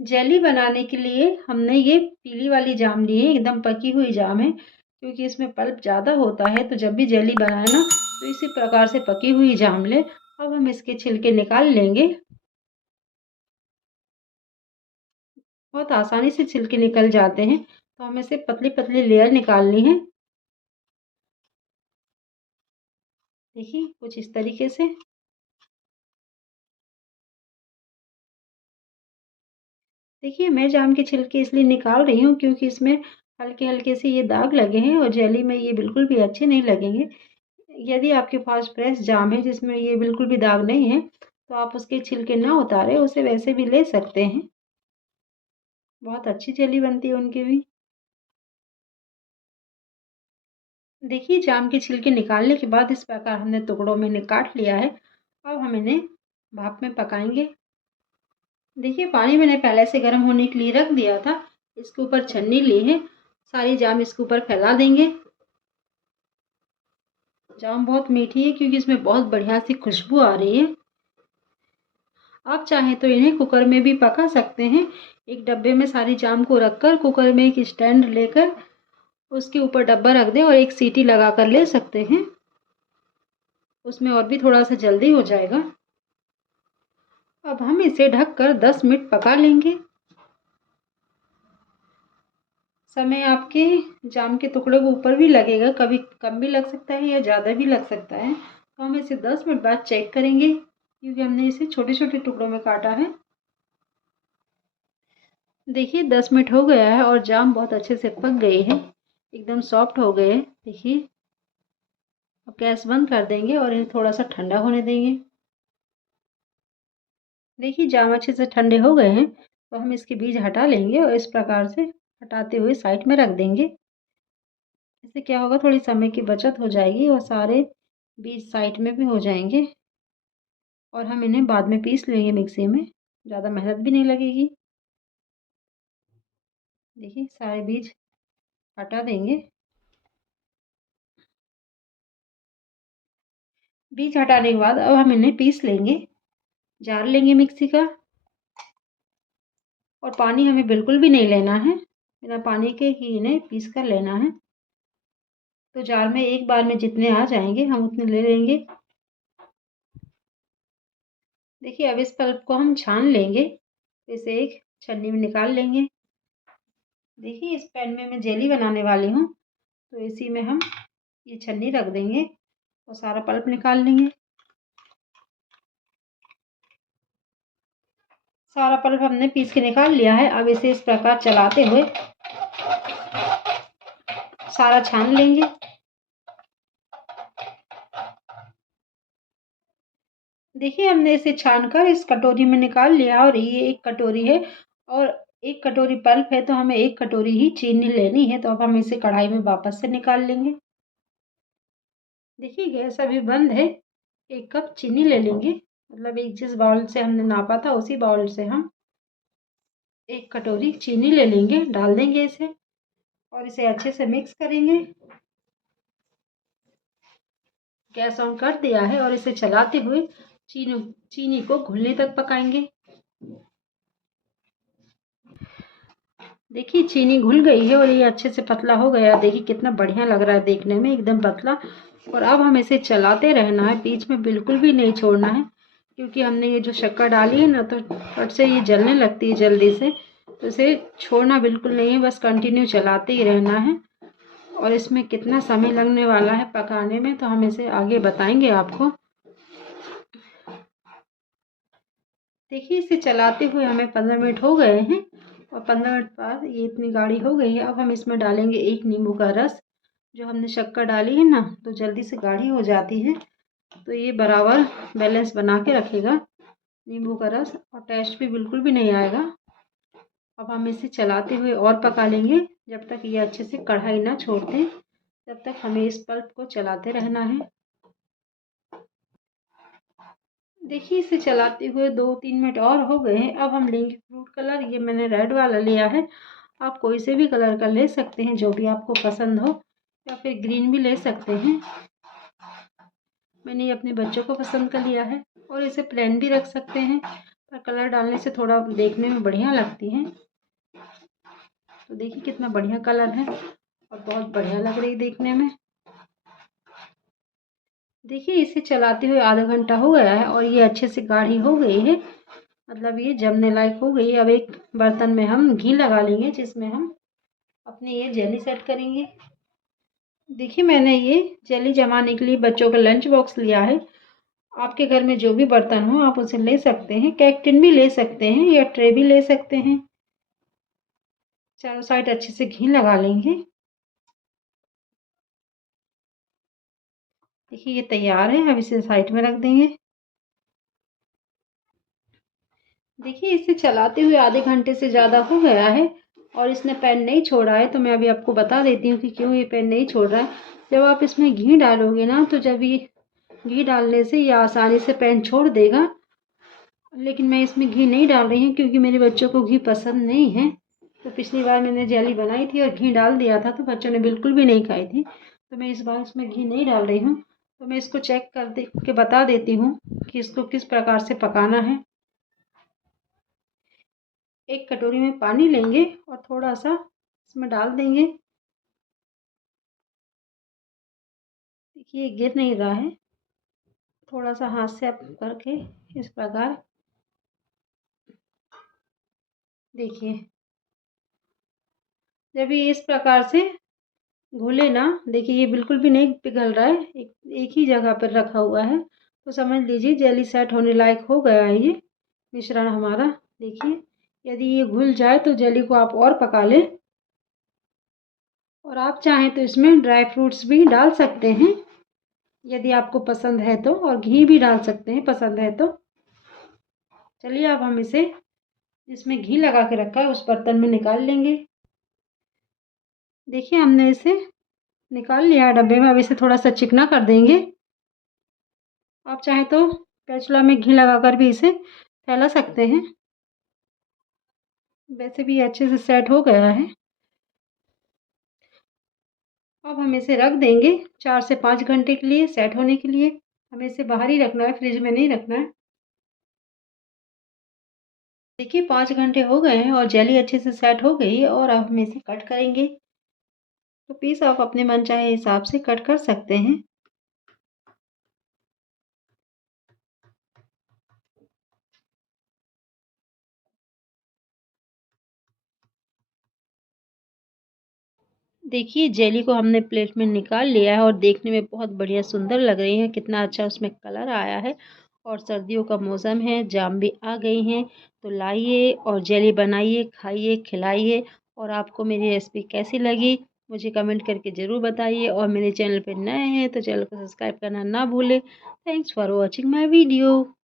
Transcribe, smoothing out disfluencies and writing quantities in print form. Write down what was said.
Jelly बनाने के लिए हमने ये पीली वाली जाम ली है, एकदम पकी हुई जाम है, क्योंकि इसमें पल्प ज़्यादा होता है। तो जब भी जेली बनाए ना तो इसी प्रकार से पकी हुई जाम ले। अब हम इसके छिलके निकाल लेंगे। बहुत आसानी से छिलके निकल जाते हैं। तो हमें इसे पतली पतली लेयर निकालनी है। देखिए कुछ इस तरीके से। देखिए मैं जाम के छिलके इसलिए निकाल रही हूँ क्योंकि इसमें हल्के हल्के से ये दाग लगे हैं और जेली में ये बिल्कुल भी अच्छे नहीं लगेंगे। यदि आपके पास फ्रेश जाम है जिसमें ये बिल्कुल भी दाग नहीं है तो आप उसके छिलके ना उतारे, उसे वैसे भी ले सकते हैं। बहुत अच्छी जेली बनती है उनकी भी। देखिए जाम के छिलके निकालने के बाद इस प्रकार हमने टुकड़ों में काट लिया है। अब हम इन्हें भाप में पकाएंगे। देखिए पानी मैंने पहले से गर्म होने के लिए रख दिया था। इसके ऊपर छन्नी ली है, सारी जाम इसके ऊपर फैला देंगे। जाम बहुत मीठी है क्योंकि इसमें बहुत बढ़िया सी खुशबू आ रही है। आप चाहें तो इन्हें कुकर में भी पका सकते हैं। एक डब्बे में सारी जाम को रखकर कुकर में एक स्टैंड लेकर उसके ऊपर डब्बा रख दें और एक सीटी लगा कर ले सकते हैं। उसमें और भी थोड़ा सा जल्दी हो जाएगा। अब हम इसे ढककर 10 मिनट पका लेंगे। समय आपके जाम के टुकड़ों के ऊपर भी लगेगा, कभी कम भी लग सकता है या ज़्यादा भी लग सकता है। तो हम इसे 10 मिनट बाद चेक करेंगे क्योंकि हमने इसे छोटे छोटे टुकड़ों में काटा है। देखिए 10 मिनट हो गया है और जाम बहुत अच्छे से पक गई है, एकदम सॉफ्ट हो गए। देखिए अब गैस बंद कर देंगे और इन्हें थोड़ा सा ठंडा होने देंगे। देखिए जाम अच्छे से ठंडे हो गए हैं तो हम इसके बीज हटा लेंगे और इस प्रकार से हटाते हुए साइड में रख देंगे। इससे क्या होगा, थोड़ी समय की बचत हो जाएगी और सारे बीज साइड में भी हो जाएंगे। और हम इन्हें बाद में पीस लेंगे मिक्सी में, ज़्यादा मेहनत भी नहीं लगेगी। देखिए सारे बीज हटा देंगे। बीज हटाने के बाद अब हम इन्हें पीस लेंगे, जार लेंगे मिक्सी का। और पानी हमें बिल्कुल भी नहीं लेना है, बिना पानी के ही इन्हें पीस कर लेना है। तो जार में एक बार में जितने आ जाएंगे हम उतने ले लेंगे। देखिए अब इस पल्प को हम छान लेंगे, इसे एक छन्नी में निकाल लेंगे। देखिए इस पैन में मैं जेली बनाने वाली हूँ तो इसी में हम ये छन्नी रख देंगे और सारा पल्प निकाल लेंगे। सारा पल्प हमने पीस के निकाल लिया है। अब इसे इस प्रकार चलाते हुए सारा छान लेंगे। देखिए हमने इसे छानकर इस कटोरी में निकाल लिया और ये एक कटोरी है और एक कटोरी पल्प है तो हमें एक कटोरी ही चीनी लेनी है। तो अब हम इसे कढ़ाई में वापस से निकाल लेंगे। देखिए गैस अभी बंद है। एक कप चीनी ले लेंगे, मतलब एक जिस बाउल से हमने नापा था उसी बाउल से हम एक कटोरी चीनी ले लेंगे, डाल देंगे इसे और इसे अच्छे से मिक्स करेंगे। गैस ऑन कर दिया है और इसे चलाते हुए चीनी को घुलने तक पकाएंगे। देखिए चीनी घुल गई है और ये अच्छे से पतला हो गया। देखिए कितना बढ़िया लग रहा है देखने में, एकदम पतला। और अब हम इसे चलाते रहना है, बीच में बिल्कुल भी नहीं छोड़ना है क्योंकि हमने ये जो शक्कर डाली है ना तो फट से ये जलने लगती है जल्दी से। तो इसे छोड़ना बिल्कुल नहीं है, बस कंटिन्यू चलाते ही रहना है। और इसमें कितना समय लगने वाला है पकाने में तो हम इसे आगे बताएंगे आपको। देखिए इसे चलाते हुए हमें 15 मिनट हो गए हैं और 15 मिनट बाद ये इतनी गाढ़ी हो गई है। अब हम इसमें डालेंगे एक नींबू का रस। जो हमने शक्कर डाली है ना तो जल्दी से गाढ़ी हो जाती है, तो ये बराबर बैलेंस बना के रखेगा नींबू का रस, और टेस्ट भी बिल्कुल भी नहीं आएगा। अब हम इसे चलाते हुए और पका लेंगे जब तक ये अच्छे से कढ़ाई ना छोड़ दे, तब तक हमें इस पल्प को चलाते रहना है। देखिए इसे चलाते हुए 2-3 मिनट और हो गए हैं। अब हम लेंगे फ्रूट कलर। ये मैंने रेड वाला लिया है, आप कोई से भी कलर का ले सकते हैं जो भी आपको पसंद हो, या फिर ग्रीन भी ले सकते हैं। मैंने ये अपने बच्चों को पसंद का लिया है। और इसे प्लेन भी रख सकते हैं, पर कलर डालने से थोड़ा देखने में बढ़िया लगती है। तो देखिए कितना बढ़िया कलर है और बहुत बढ़िया लग रही देखने में। देखिए इसे चलाते हुए आधा घंटा हो गया है और ये अच्छे से गाढ़ी हो गई है, मतलब ये जमने लायक हो गई है। अब एक बर्तन में हम घी लगा लेंगे जिसमें हम अपने ये जेली सेट करेंगे। देखिए मैंने ये जेली जमाने के लिए बच्चों का लंच बॉक्स लिया है। आपके घर में जो भी बर्तन हो आप उसे ले सकते हैं, केक टिन भी ले सकते हैं या ट्रे भी ले सकते हैं। चारों साइड अच्छे से घी लगा लेंगे। देखिए ये तैयार है, अब इसे साइड में रख देंगे। देखिए इसे चलाते हुए आधे घंटे से ज़्यादा हो गया है और इसने पैन नहीं छोड़ा है। तो मैं अभी आपको बता देती हूँ कि क्यों ये पैन नहीं छोड़ रहा है। जब आप इसमें घी डालोगे ना, तो जब ये घी डालने से ये आसानी से पैन छोड़ देगा। लेकिन मैं इसमें घी नहीं डाल रही हूँ क्योंकि मेरे बच्चों को घी पसंद नहीं है। तो पिछली बार मैंने जेली बनाई थी और घी डाल दिया था तो बच्चों ने बिल्कुल भी नहीं खाई थी। तो मैं इस बार इसमें घी नहीं डाल रही हूँ। तो मैं इसको चेक कर दे के बता देती हूँ कि इसको किस प्रकार से पकाना है। एक कटोरी में पानी लेंगे और थोड़ा सा इसमें डाल देंगे। देखिए गिर नहीं रहा है, थोड़ा सा हाथ से आप करके इस प्रकार देखिए। जब ये इस प्रकार से घुले ना, देखिए ये बिल्कुल भी नहीं पिघल रहा है, एक ही जगह पर रखा हुआ है। तो समझ लीजिए जेली सेट होने लायक हो गया है ये मिश्रण हमारा। देखिए यदि ये घुल जाए तो जेली को आप और पका लें और आप चाहें तो इसमें ड्राई फ्रूट्स भी डाल सकते हैं यदि आपको पसंद है तो, और घी भी डाल सकते हैं पसंद है तो। चलिए अब हम इसे जिसमें घी लगा के रखा है उस बर्तन में निकाल लेंगे। देखिए हमने इसे निकाल लिया डब्बे में। अब इसे थोड़ा सा चिकना कर देंगे। आप चाहें तो स्पैचुला में घी लगाकर भी इसे फैला सकते हैं। वैसे भी अच्छे से सेट हो गया है। अब हम इसे रख देंगे 4 से 5 घंटे के लिए सेट होने के लिए। हमें इसे बाहर ही रखना है, फ्रिज में नहीं रखना है। देखिए 5 घंटे हो गए हैं और जेली अच्छे से सेट हो गई है और अब हम इसे कट करेंगे। तो पीस आप अपने मनचाहे हिसाब से कट कर सकते हैं। देखिए जेली को हमने प्लेट में निकाल लिया है और देखने में बहुत बढ़िया सुंदर लग रही है। कितना अच्छा उसमें कलर आया है और सर्दियों का मौसम है, जाम भी आ गई हैं। तो लाइए और जेली बनाइए, खाइए, खिलाइए। और आपको मेरी रेसिपी कैसी लगी मुझे कमेंट करके ज़रूर बताइए। और मेरे चैनल पर नए हैं तो चैनल को सब्सक्राइब करना ना भूलें। Thanks for watching my video.